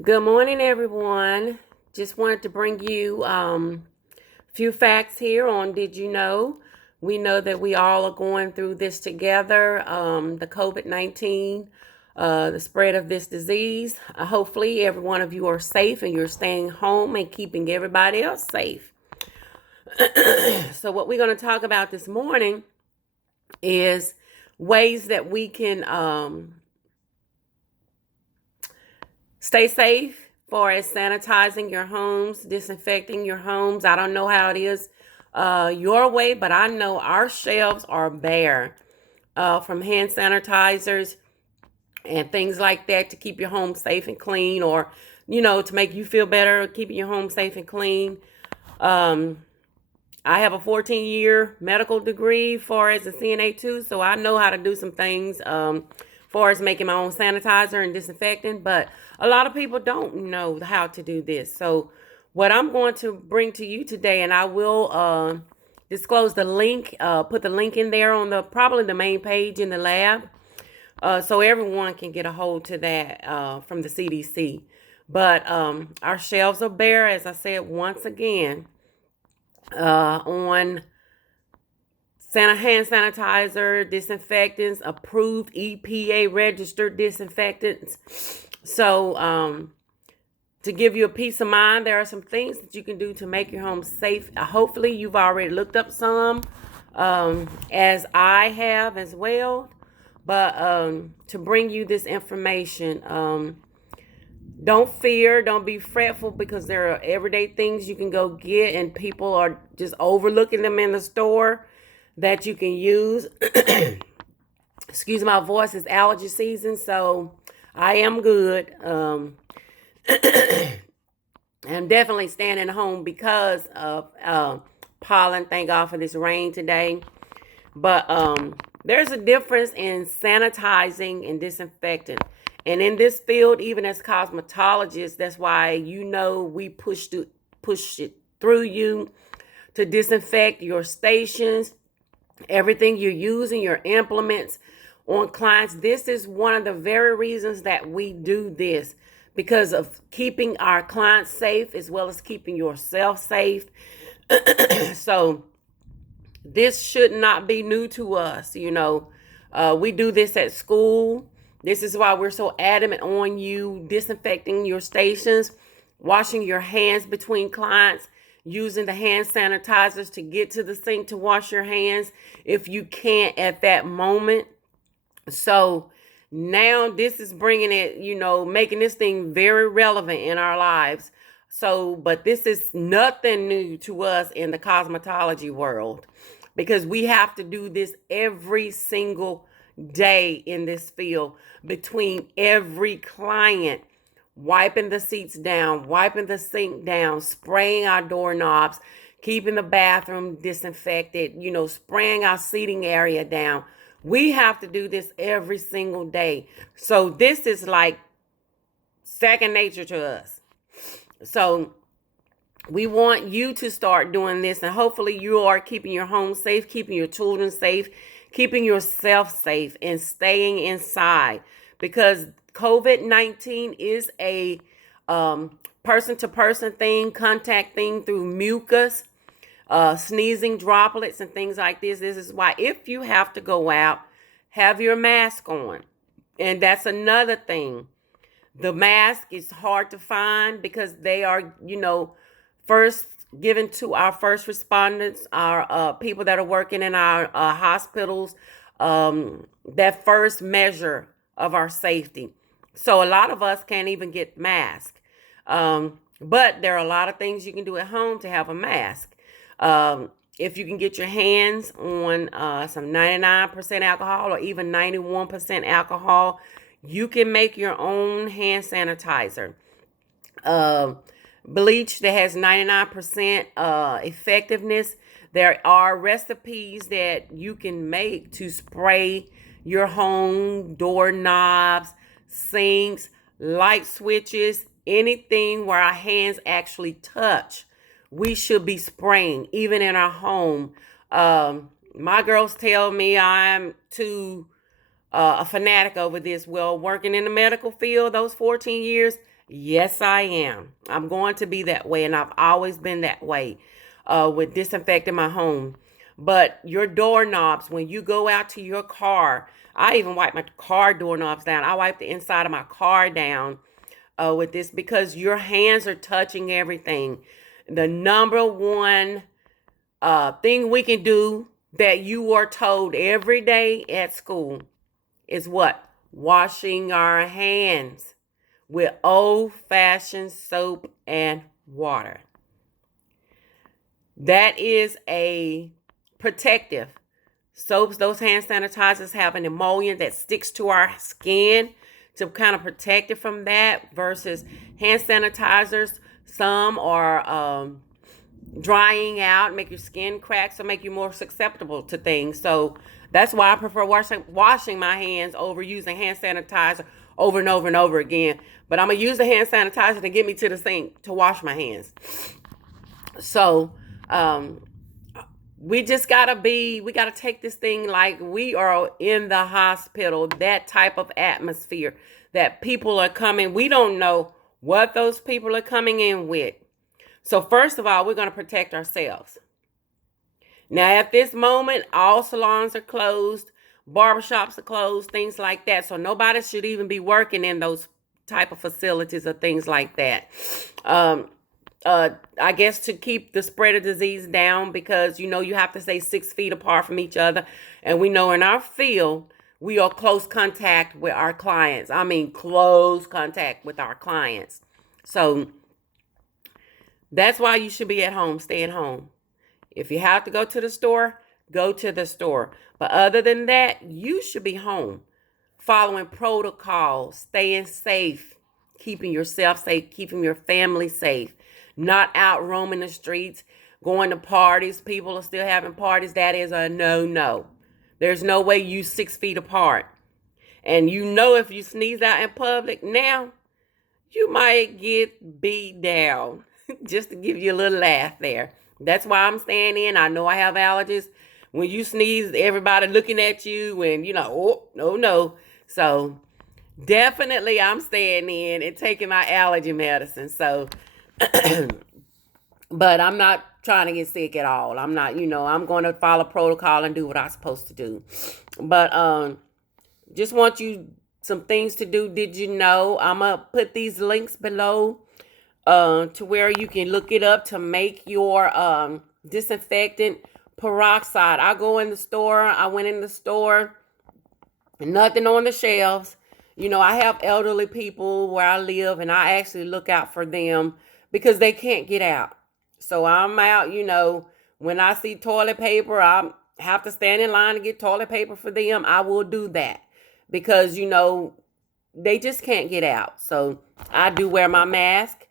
Good morning, everyone. Just wanted to bring you a few facts here on Did You Know? We know that we all are going through this together, the COVID-19, the spread of this disease. Hopefully, every one of you are safe and you're staying home and keeping everybody else safe. So, what we're going to talk about this morning is ways that we can stay safe for as sanitizing your homes, disinfecting your homes. I don't know how it is your way, but I know our shelves are bare from hand sanitizers and things like that to keep your home safe and clean, or to make you feel better, keeping your home safe and clean. Um, I have a 14-year medical degree for as a CNA too, so I know how to do some things far as making my own sanitizer and disinfectant, but a lot of people don't know how to do this. So what I'm going to bring to you today, and I will disclose the link, put the link in there on probably the main page in the lab, so everyone can get a hold to that from the CDC. But our shelves are bare, as I said once again, on hand sanitizer, disinfectants, approved EPA registered disinfectants. So, to give you a peace of mind, there are some things that you can do to make your home safe. Hopefully, you've already looked up some, as I have as well. But to bring you this information, don't fear, don't be fretful, because there are everyday things you can go get, and people are just overlooking them in the store that you can use. Excuse my voice, it's allergy season, so I am good. I'm definitely staying at home because of pollen. Thank God for this rain today. But there's a difference in sanitizing and disinfecting. And in this field, even as cosmetologists, that's why we push it through you to disinfect your stations, everything you're using, your implements on clients. This is one of the very reasons that we do this, because of keeping our clients safe as well as keeping yourself safe. So this should not be new to us. We do this at school. This is why we're so adamant on you disinfecting your stations, washing your hands between clients, using the hand sanitizers to get to the sink to wash your hands if you can't at that moment. So now this is bringing it, making this thing very relevant in our lives. So, but this is nothing new to us in the cosmetology world, because we have to do this every single day in this field between every client, wiping the seats down, wiping the sink down, spraying our doorknobs, keeping the bathroom disinfected, spraying our seating area down. We have to do this every single day. So this is like second nature to us. So we want you to start doing this, and hopefully you are keeping your home safe, keeping your children safe, keeping yourself safe, and staying inside, because COVID-19 is a person-to-person thing, contact thing through mucus, sneezing droplets and things like this. This is why if you have to go out, have your mask on. And that's another thing. The mask is hard to find because they are, first given to our first responders, our people that are working in our hospitals, that first measure of our safety. So a lot of us can't even get masks. But there are a lot of things you can do at home to have a mask. If you can get your hands on some 99% alcohol or even 91% alcohol, you can make your own hand sanitizer. Bleach that has 99% effectiveness. There are recipes that you can make to spray your home, doorknobs, sinks, light switches, anything where our hands actually touch. We should be spraying, even in our home. My girls tell me I'm too a fanatic over this. Well, working in the medical field those 14 years, Yes, I am. I'm going to be that way, and I've always been that way with disinfecting my home. But your doorknobs, when you go out to your car, I even wipe my car doorknobs down. I wipe the inside of my car down with this because your hands are touching everything. The number one thing we can do that you are told every day at school is what? Washing our hands with old-fashioned soap and water. That is a protective. Soaps, those hand sanitizers have an emollient that sticks to our skin to kind of protect it from that versus hand sanitizers. Some are drying out, make your skin crack, so make you more susceptible to things. So that's why I prefer washing my hands over using hand sanitizer over and over and over again. But I'm gonna use the hand sanitizer to get me to the sink to wash my hands. So we just we gotta take this thing like we are in the hospital, that type of atmosphere that people are coming. We don't know what those people are coming in with. So first of all, we're going to protect ourselves. Now, at this moment, all salons are closed, barbershops are closed, things like that. So nobody should even be working in those type of facilities or things like that. I guess to keep the spread of disease down, because you have to stay 6 feet apart from each other, and we know in our field we are close contact with our clients. I mean, close contact with our clients. So that's why you should be at home. Stay at home. If you have to go to the store, go to the store. But other than that, you should be home, following protocols, staying safe, keeping yourself safe, keeping your family safe, not out roaming the streets, going to parties. People are still having parties. That is a no-no. There's no way you 6 feet apart. And if you sneeze out in public now, you might get beat down. Just to give you a little laugh there. That's why I'm staying in. I know I have allergies. When you sneeze, everybody looking at you and oh, no. So definitely I'm staying in and taking my allergy medicine. So, but I'm not trying to get sick at all. I'm not, I'm going to follow protocol and do what I'm supposed to do. But just want you some things to do. Did you know? I'm going to put these links below to where you can look it up to make your disinfectant peroxide. I went in the store, nothing on the shelves. I have elderly people where I live, and I actually look out for them because they can't get out. So I'm out, when I see toilet paper, I have to stand in line to get toilet paper for them. I will do that because, they just can't get out. So I do wear my mask.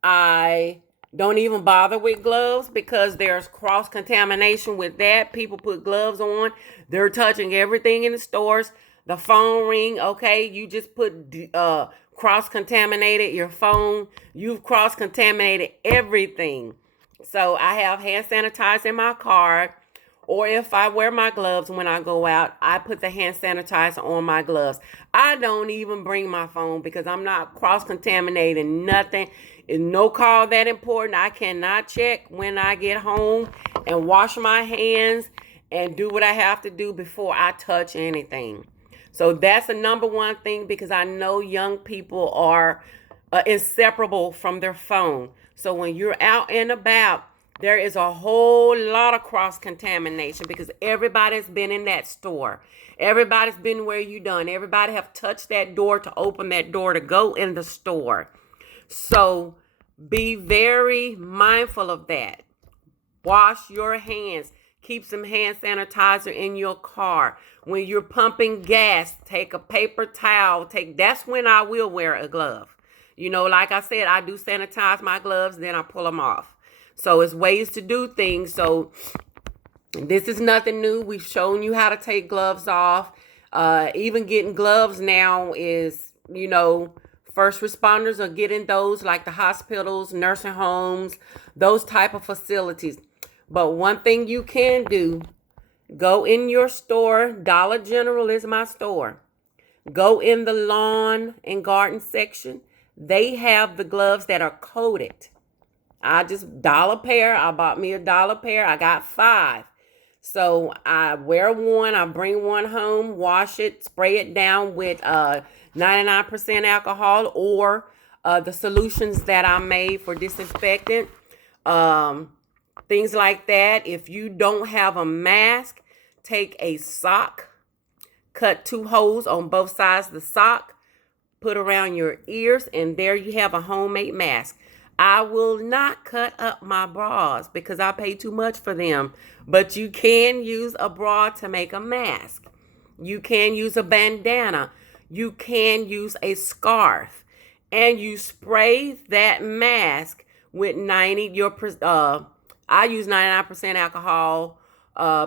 I don't even bother with gloves because there's cross-contamination with that. People put gloves on. They're touching everything in the stores. The phone ring, okay, you just put cross-contaminated your phone. You've cross-contaminated everything. So I have hand sanitizer in my car. Or if I wear my gloves when I go out, I put the hand sanitizer on my gloves. I don't even bring my phone because I'm not cross-contaminating nothing. It's no call that important. I cannot check when I get home and wash my hands and do what I have to do before I touch anything. So that's the number one thing, because I know young people are inseparable from their phone. So when you're out and about, there is a whole lot of cross-contamination because everybody's been in that store. Everybody's been where you done. Everybody have touched that door to open that door to go in the store. So be very mindful of that. Wash your hands. Keep some hand sanitizer in your car. When you're pumping gas, take a paper towel. That's when I will wear a glove. Like I said, I do sanitize my gloves, then I pull them off. So it's ways to do things. So this is nothing new. We've shown you how to take gloves off. Even getting gloves now is, first responders are getting those, like the hospitals, nursing homes, those type of facilities. But one thing you can do, go in your store. Dollar General is my store. Go in the lawn and garden section. They have the gloves that are coated. I just dollar pair. I bought me a dollar pair. I got 5. So I wear one, I bring one home, wash it, spray it down with 99% alcohol or the solutions that I made for disinfectant. Um, Things like that. If you don't have a mask, take a sock, cut 2 holes on both sides of the sock, put around your ears, and there you have a homemade mask. I will not cut up my bras because I pay too much for them. But you can use a bra to make a mask. You can use a bandana. You can use a scarf. And you spray that mask with I use 99% alcohol.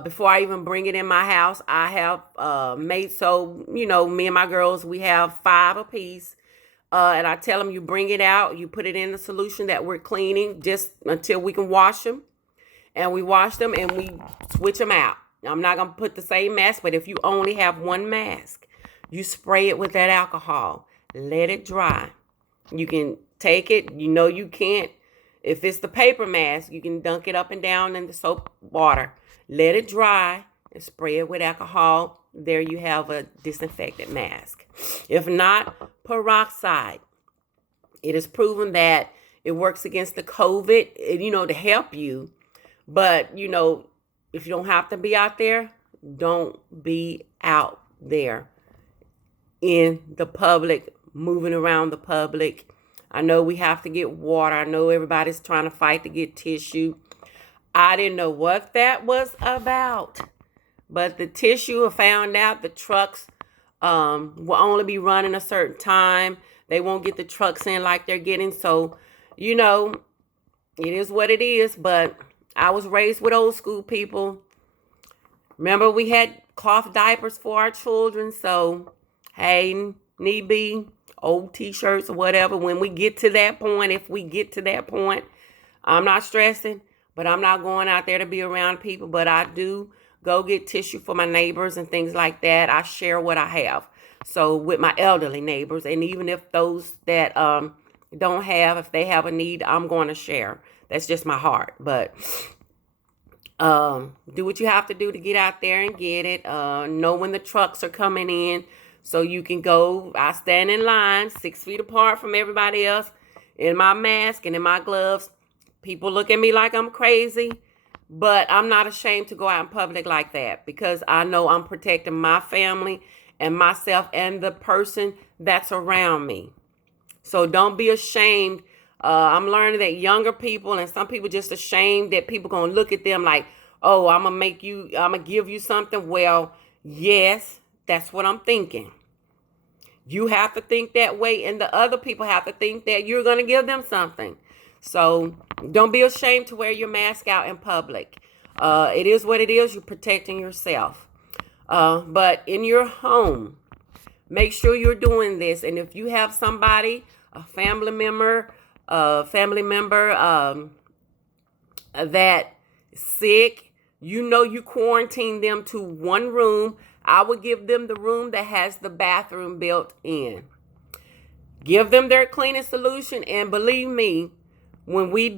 Before I even bring it in my house, I have made so, me and my girls, we have 5 apiece. And I tell them, you bring it out, you put it in the solution that we're cleaning just until we can wash them. And we wash them and we switch them out. I'm not going to put the same mask, but if you only have one mask, you spray it with that alcohol. Let it dry. You can take it. You can't. If it's the paper mask, you can dunk it up and down in the soap water. Let it dry and spray it with alcohol. There you have a disinfectant mask. If not, peroxide. It is proven that it works against the COVID, to help you. But, if you don't have to be out there, don't be out there in the public, moving around the public. I know we have to get water. I know everybody's trying to fight to get tissue. I didn't know what that was about. But the tissue, I found out the trucks will only be running a certain time. They won't get the trucks in like they're getting. So, it is what it is. But I was raised with old school people. Remember, we had cloth diapers for our children. So, hey, need be, old t-shirts or whatever. When we get to that point, if we get to that point, I'm not stressing. But I'm not going out there to be around people. But I do go get tissue for my neighbors and things like that. I share what I have. So with my elderly neighbors, and even if those that don't have, if they have a need, I'm going to share. That's just my heart. But do what you have to do to get out there and get it. Know when the trucks are coming in so you can go. I stand in line 6 feet apart from everybody else in my mask and in my gloves. People look at me like I'm crazy. But I'm not ashamed to go out in public like that because I know I'm protecting my family and myself and the person that's around me. So don't be ashamed. I'm learning that younger people and some people just ashamed that people going to look at them like, oh, I'm going to give you something. Well, yes, that's what I'm thinking. You have to think that way and the other people have to think that you're going to give them something. So don't be ashamed to wear your mask out in public. It is what it is. You're protecting yourself. But in your home, make sure you're doing this. And if you have somebody, a family member that is sick, you quarantine them to one room. I would give them the room that has the bathroom built in. Give them their cleaning solution. And believe me, when we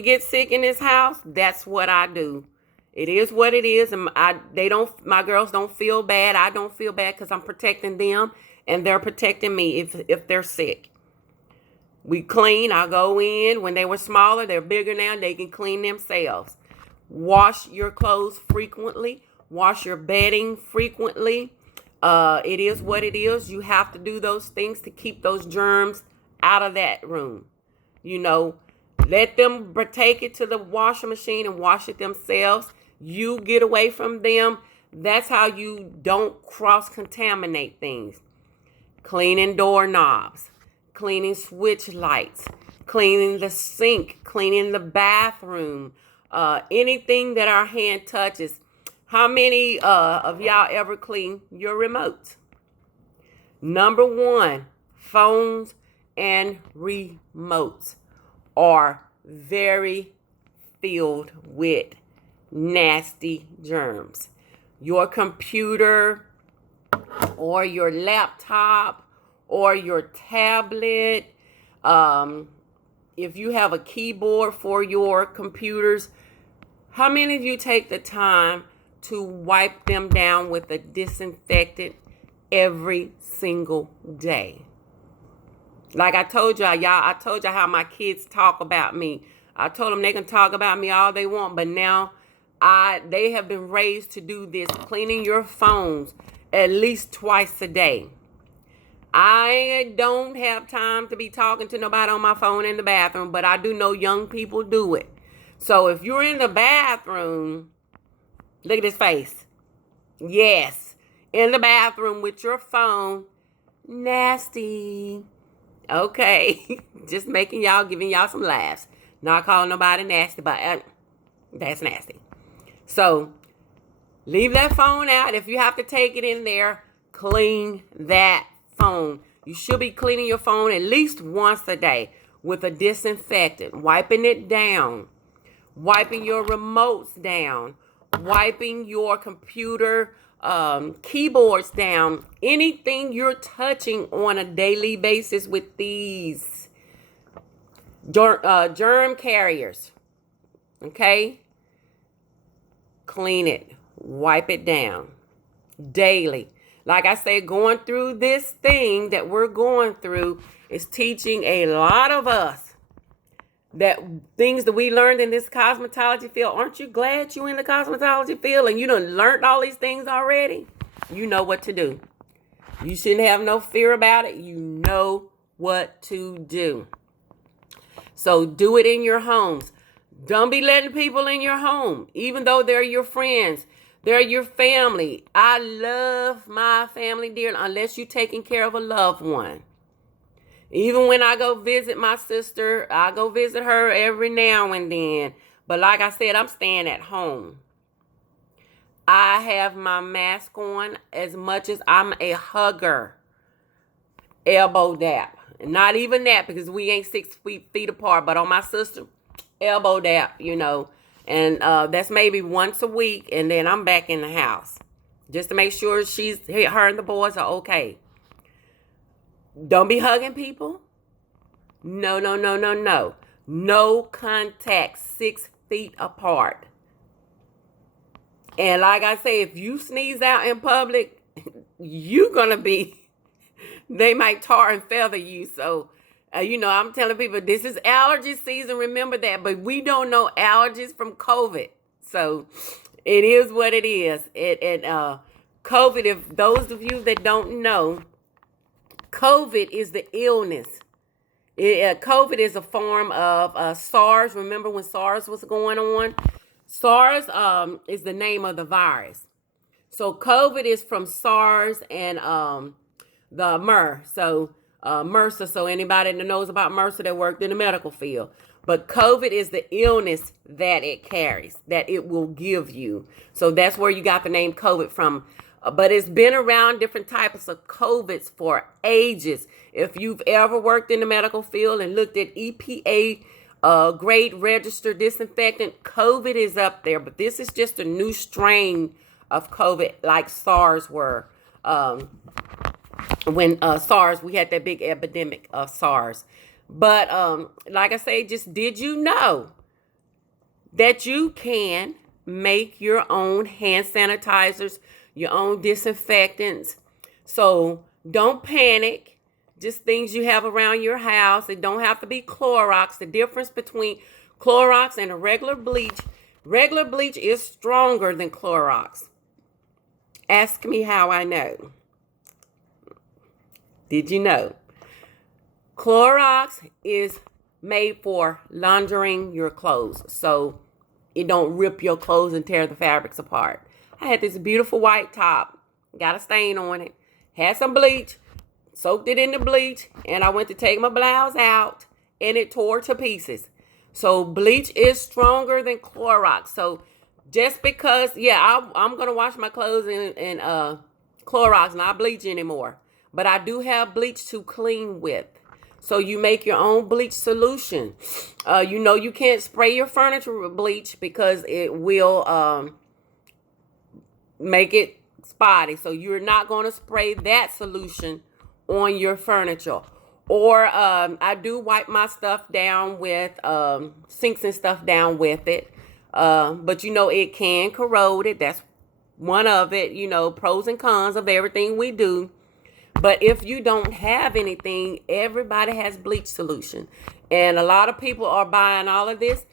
get sick in this house, that's what I do. It is what it is, and my girls don't feel bad. I don't feel bad because I'm protecting them, and they're protecting me if they're sick. We clean. I go in. When they were smaller, they're bigger now. They can clean themselves. Wash your clothes frequently. Wash your bedding frequently. It is what it is. You have to do those things to keep those germs out of that room. Let them take it to the washing machine and wash it themselves. You get away from them. That's how you don't cross-contaminate things. Cleaning doorknobs, cleaning switch lights, cleaning the sink, cleaning the bathroom, anything that our hand touches. How many of y'all ever clean your remotes? Number 1, phones and remotes are very filled with nasty germs. Your computer or your laptop or your tablet, If you have a keyboard for your computers, how many of you take the time to wipe them down with a disinfectant every single day? Like I told I told y'all how my kids talk about me. I told them they can talk about me all they want, but now they have been raised to do this, cleaning your phones at least twice a day. I don't have time to be talking to nobody on my phone in the bathroom, but I do know young people do it. So if you're in the bathroom, look at his face. Yes, in the bathroom with your phone, nasty. Okay, just giving y'all some laughs. Not calling nobody nasty, but that's nasty. So leave that phone out. If you have to take it in there, clean that phone. You should be cleaning your phone at least once a day with a disinfectant, wiping it down, wiping your remotes down, wiping your computer keyboards down, anything you're touching on a daily basis with these germ carriers. Okay? Clean it, wipe it down daily. Like I say, going through this thing that we're going through is teaching a lot of us that things that we learned in this cosmetology field. Aren't you glad you're in the cosmetology field and you done learned all these things already? You know what to do. You shouldn't have no fear about it. You know what to do. So do it in your homes. Don't be letting people in your home, even though they're your friends. They're your family. I love my family dearly, unless you're taking care of a loved one. Even when I go visit my sister, I go visit her every now and then. But like I said, I'm staying at home. I have my mask on as much as I'm a hugger. Elbow dap. Not even that, because we ain't 6 feet apart. But on my sister, elbow dap, And that's maybe once a week, and then I'm back in the house. Just to make sure her and the boys are okay. Don't be hugging people. No. No contact, 6 feet apart. And like I say, if you sneeze out in public, they might tar and feather you. So, I'm telling people this is allergy season. Remember that. But we don't know allergies from COVID. So it is what it is. COVID, if those of you that don't know, COVID is the illness. COVID is a form of SARS. Remember when SARS was going on? SARS is the name of the virus. So COVID is from SARS and the MERS. So MRSA. So anybody that knows about MRSA that worked in the medical field. But COVID is the illness that it carries, that it will give you. So that's where you got the name COVID from. But it's been around different types of COVIDs for ages. If you've ever worked in the medical field and looked at EPA grade registered disinfectant, COVID is up there. But this is just a new strain of COVID like SARS were. When SARS, we had that big epidemic of SARS. But like I say, just did you know that you can make your own hand sanitizers, your own disinfectants? So don't panic. Just things you have around your house. It don't have to be Clorox. The difference between Clorox and a regular bleach is stronger than Clorox. Ask me how I know. Did you know? Clorox is made for laundering your clothes, so it don't rip your clothes and tear the fabrics apart. I had this beautiful white top, got a stain on it, had some bleach, soaked it in the bleach, and I went to take my blouse out, and it tore to pieces. So bleach is stronger than Clorox. So just because, I'm going to wash my clothes in Clorox, not bleach anymore. But I do have bleach to clean with. So you make your own bleach solution. You can't spray your furniture with bleach because it will make it spotty. So you're not going to spray that solution on your furniture. Or I do wipe my stuff down with sinks and stuff down with it. But you know, it can corrode it. That's one of it, you know, pros and cons of everything we do. But if you don't have anything, everybody has bleach solution. And a lot of people are buying all of this.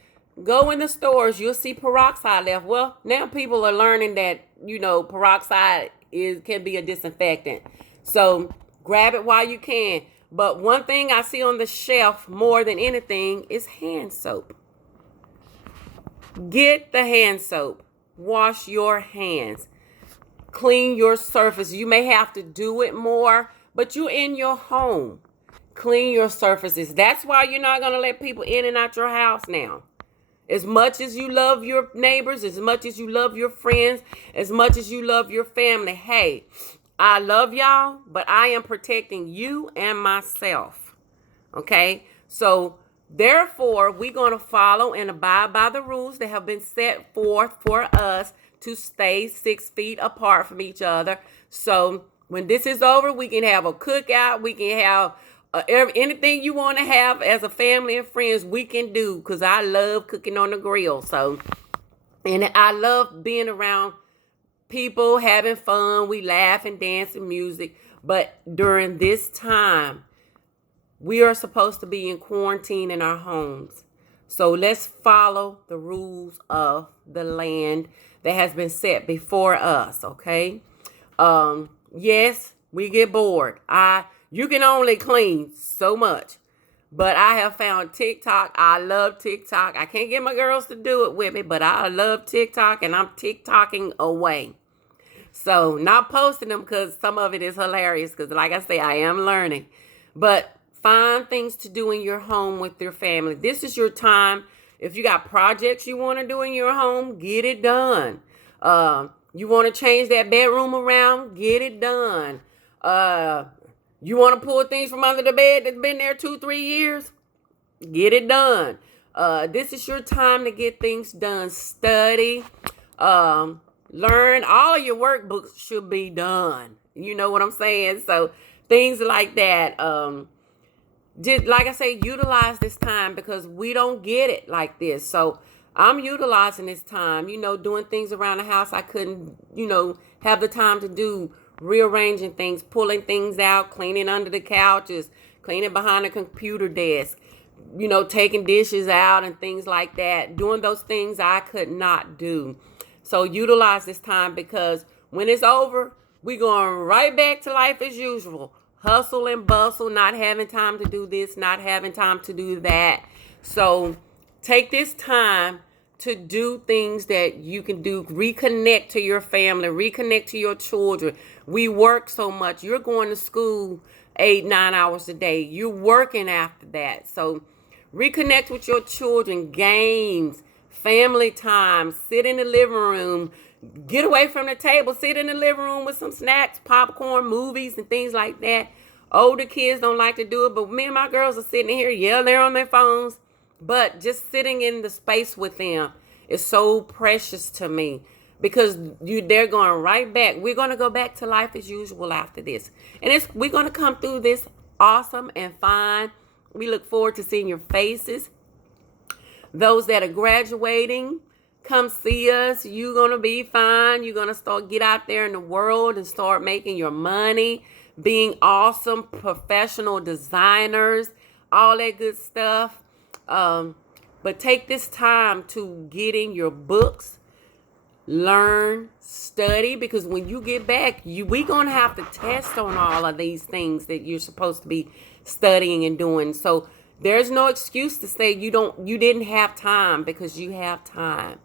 Go in the stores, you'll see peroxide left. Well, now people are learning that, you know, peroxide can be a disinfectant. So grab it while you can. But one thing I see on the shelf more than anything is hand soap. Get the hand soap. Wash your hands. Clean your surface. You may have to do it more, but you're in your home. Clean your surfaces. That's why you're not going to let people in and out your house now. As much as you love your neighbors, as much as you love your friends, as much as you love your family, hey, I love y'all, but I am protecting you and myself. Okay? So, therefore, we're going to follow and abide by the rules that have been set forth for us to stay 6 feet apart from each other. So, when this is over, we can have a cookout. We can have anything you want to have as a family and friends, we can do, because I love cooking on the grill. So, and I love being around people, having fun. We laugh and dance and music. But during this time, we are supposed to be in quarantine in our homes. So let's follow the rules of the land that has been set before us, okay? Yes, we get bored. You can only clean so much. But I have found TikTok. I love TikTok. I can't get my girls to do it with me, but I love TikTok, and I'm TikToking away. So, not posting them because some of it is hilarious, because like I say, I am learning. But find things to do in your home with your family. This is your time. If you got projects you want to do in your home, get it done. You want to change that bedroom around, get it done. You want to pull things from under the bed that's been there 2-3 years, get it done. This is your time to get things done. Study, learn. All your workbooks should be done. You know what I'm saying? So things like that. Just like I say, utilize this time, because we don't get it like this. So I'm utilizing this time, you know, doing things around the house I couldn't, you know, have the time to do. Rearranging things, pulling things out, cleaning under the couches, cleaning behind the computer desk, you know, taking dishes out and things like that. Doing those things I could not do. So utilize this time, because when it's over, we're going right back to life as usual. Hustle and bustle, not having time to do this, not having time to do that. So take this time to do things that you can do. Reconnect to your family, reconnect to your children. We work so much. You're going to school 8-9 hours a day. You're working after that. So reconnect with your children, games, family time, sit in the living room, get away from the table, sit in the living room with some snacks, popcorn, movies, and things like that. Older kids don't like to do it, but me and my girls are sitting here, yeah, they're on their phones. But just sitting in the space with them is so precious to me, because they're going right back. We're going to go back to life as usual after this. And we're going to come through this awesome and fine. We look forward to seeing your faces. Those that are graduating, come see us. You're going to be fine. You're going to get out there in the world and start making your money, being awesome professional designers, all that good stuff. But take this time to get in your books, learn, study, because when you get back, we're going to have to test on all of these things that you're supposed to be studying and doing. So there's no excuse to say you didn't have time, because you have time.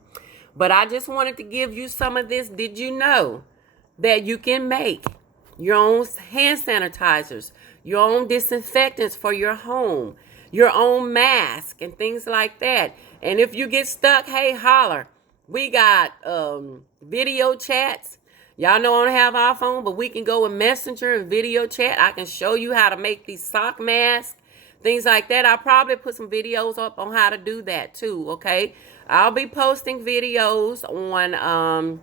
But I just wanted to give you some of this. Did you know that you can make your own hand sanitizers, your own disinfectants for your home, your own mask and things like that? And if you get stuck, hey, holler. We got video chats. Y'all know I don't have our phone, but we can go with Messenger and video chat. I can show you how to make these sock masks, things like that. I'll probably put some videos up on how to do that too, okay? I'll be posting videos on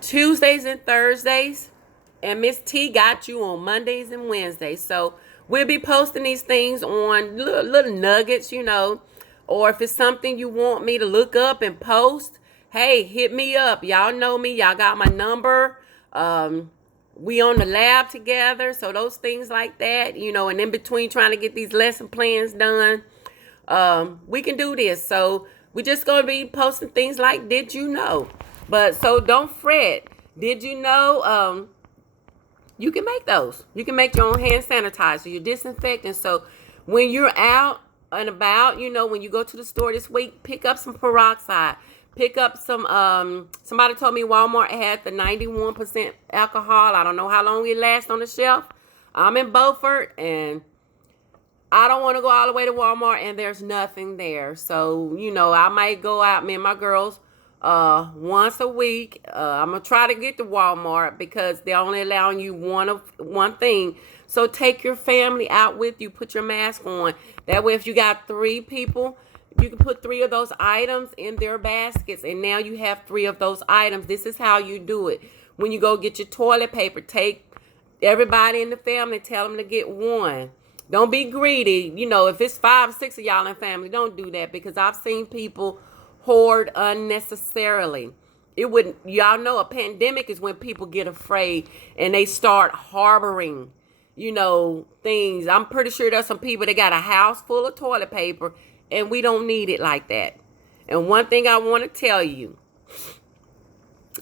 Tuesdays and Thursdays. And Miss T got you on Mondays and Wednesdays. So we'll be posting these things on little nuggets, or if it's something you want me to look up and post, hey, hit me up. Y'all know me. Y'all got my number. We on the lab together. So those things like that, and in between trying to get these lesson plans done, we can do this. So we just going to be posting things like, did you know? But so don't fret. Did you know? You can make those. You can make your own hand sanitizer, your disinfectant. So when you're out and about, when you go to the store this week, pick up some peroxide. Pick up some, somebody told me Walmart had the 91% alcohol. I don't know how long it lasts on the shelf. I'm in Beaufort, and I don't want to go all the way to Walmart, and there's nothing there. So, I might go out, me and my girls, once a week. I'm going to try to get to Walmart because they're only allowing you one thing. So take your family out with you. Put your mask on. That way, if you got 3 people, you can put 3 of those items in their baskets, and now you have 3 of those items. This is how you do it. When you go get your toilet paper, take everybody in the family, tell them to get 1. Don't be greedy. If it's 5 or 6 of y'all in family, don't do that, because I've seen people hoard unnecessarily. Y'all know a pandemic is when people get afraid and they start harboring, things. I'm pretty sure there's some people that got a house full of toilet paper, and we don't need it like that. And one thing I want to tell you,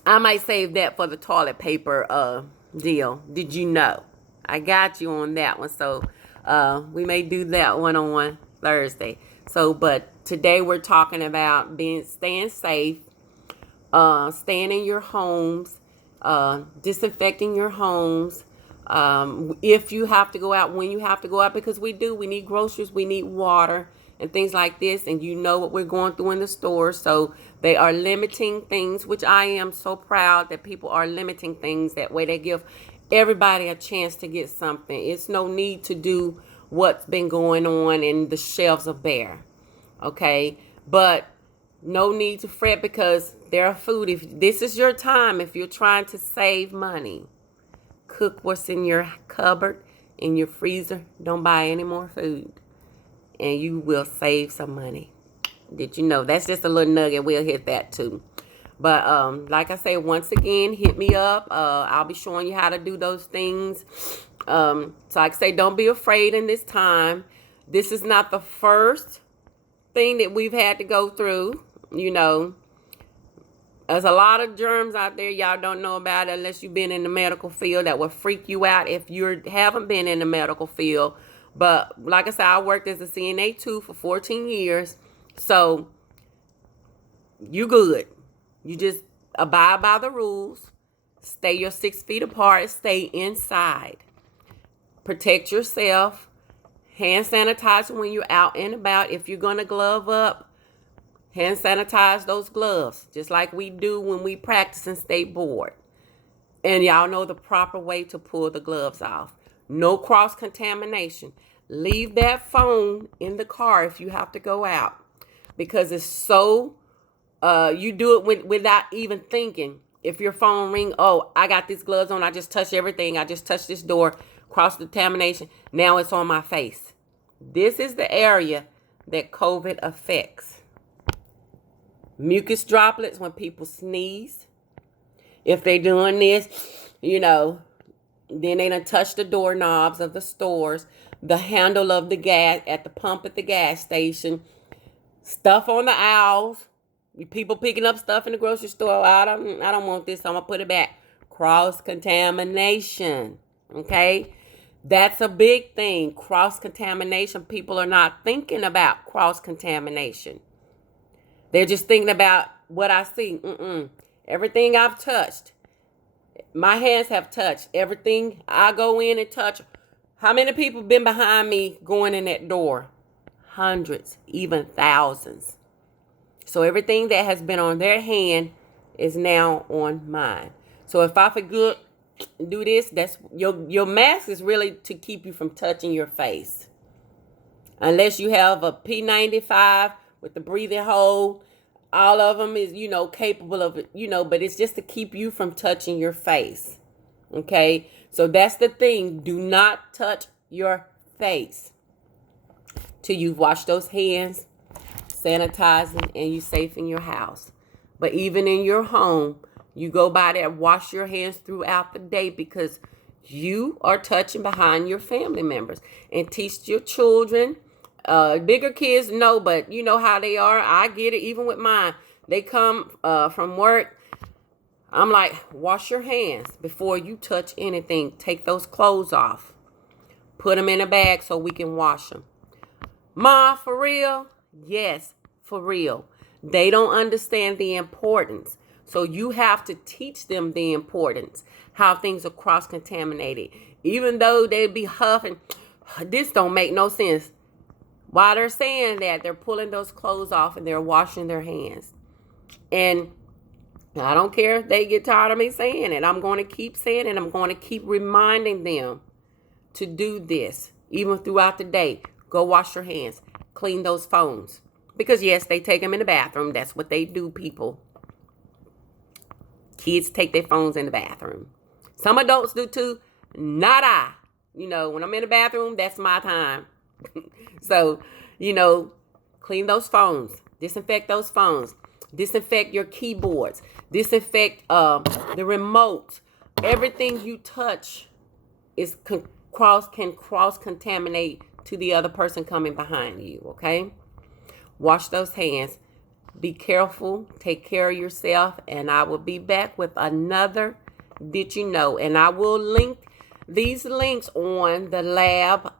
I might save that for the toilet paper deal. Did you know? I got you on that one. So we may do that one on Thursday. So, but today we're talking about staying safe, staying in your homes, disinfecting your homes. If you have to go out, when you have to go out, because we need groceries, we need water and things like this, and what we're going through in the store. So they are limiting things, which I am so proud that people are limiting things. That way they give everybody a chance to get something. It's no need to do what's been going on and the shelves are bare. Okay? But no need to fret, because there are food. If this is your time, if you're trying to save money, cook what's in your cupboard, in your freezer. Don't buy any more food, and you will save some money. Did you know? That's just a little nugget. We'll hit that too. But like I say, once again, hit me up. I'll be showing you how to do those things. So like I say, don't be afraid in this time. This is not the first thing that we've had to go through. There's a lot of germs out there y'all don't know about unless you've been in the medical field that will freak you out if you haven't been in the medical field. But like I said, I worked as a CNA too for 14 years. So you good. You just abide by the rules. Stay your 6 feet apart. Stay inside. Protect yourself. Hand sanitizer when you're out and about. If you're going to glove up, hand sanitize those gloves, just like we do when we practice in state board. And y'all know the proper way to pull the gloves off. No cross-contamination. Leave that phone in the car if you have to go out, because it's so, you do it without even thinking. If your phone ring, oh, I got these gloves on, I just touched everything, I just touched this door, cross-contamination, now it's on my face. This is the area that COVID affects. Mucus droplets when people sneeze. If they're doing this, then they done touch the doorknobs of the stores, the handle of the gas at the pump at the gas station, stuff on the aisles, people picking up stuff in the grocery store. I don't want this, so I'm going to put it back. Cross-contamination, okay? That's a big thing, cross-contamination. People are not thinking about cross-contamination. They're just thinking about what I see. Everything I've touched, my hands have touched. Everything I go in and touch. How many people been behind me going in that door? Hundreds, even thousands. So everything that has been on their hand is now on mine. So if I forget do this, that's your mask is really to keep you from touching your face. Unless you have a P95 with the breathing hole, all of them is, capable of it, but it's just to keep you from touching your face. Okay? So that's the thing. Do not touch your face till you've washed those hands, sanitizing, and you safe in your house. But even in your home, you go by there, wash your hands throughout the day, because you are touching behind your family members. And teach your children. Bigger kids know, but you know how they are. I get it, even with mine. They come from work. I'm like, wash your hands before you touch anything. Take those clothes off. Put them in a bag so we can wash them. Ma, for real? Yes, for real. They don't understand the importance. So you have to teach them the importance, how things are cross-contaminated. Even though they be huffing, this don't make no sense. While they're saying that, they're pulling those clothes off and they're washing their hands. And I don't care if they get tired of me saying it. I'm going to keep saying it. I'm going to keep reminding them to do this. Even throughout the day, go wash your hands. Clean those phones. Because yes, they take them in the bathroom. That's what they do, people. Kids take their phones in the bathroom. Some adults do too. Not I. You know, when I'm in the bathroom, that's my time. So, you know, clean those phones. Disinfect those phones. Disinfect your keyboards. Disinfect the remote. Everything you touch can cross-contaminate to the other person coming behind you, okay? Wash those hands. Be careful. Take care of yourself. And I will be back with another Did You Know? And I will link these links on the lab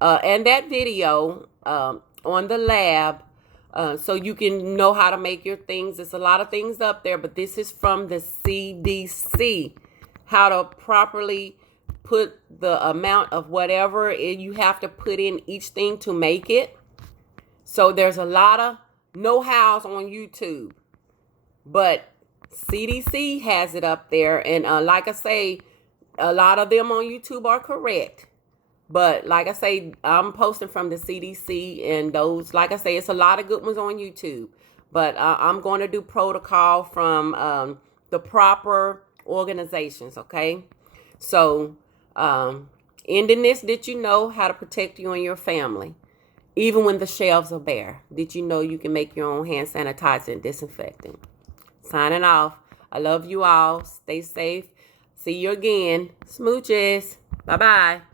and that video on the lab so you can know how to make your things. There's a lot of things up there, but this is from the CDC. How to properly put the amount of whatever you have to put in each thing to make it. So there's a lot of know-hows on YouTube, but CDC has it up there. And like I say, a lot of them on YouTube are correct. But like I say, I'm posting from the CDC, and those, like I say, it's a lot of good ones on YouTube. But I'm going to do protocol from the proper organizations, okay? So, ending this, did you know how to protect you and your family? Even when the shelves are bare, did you know you can make your own hand sanitizer and disinfectant? Signing off. I love you all. Stay safe. See you again. Smooches. Bye-bye.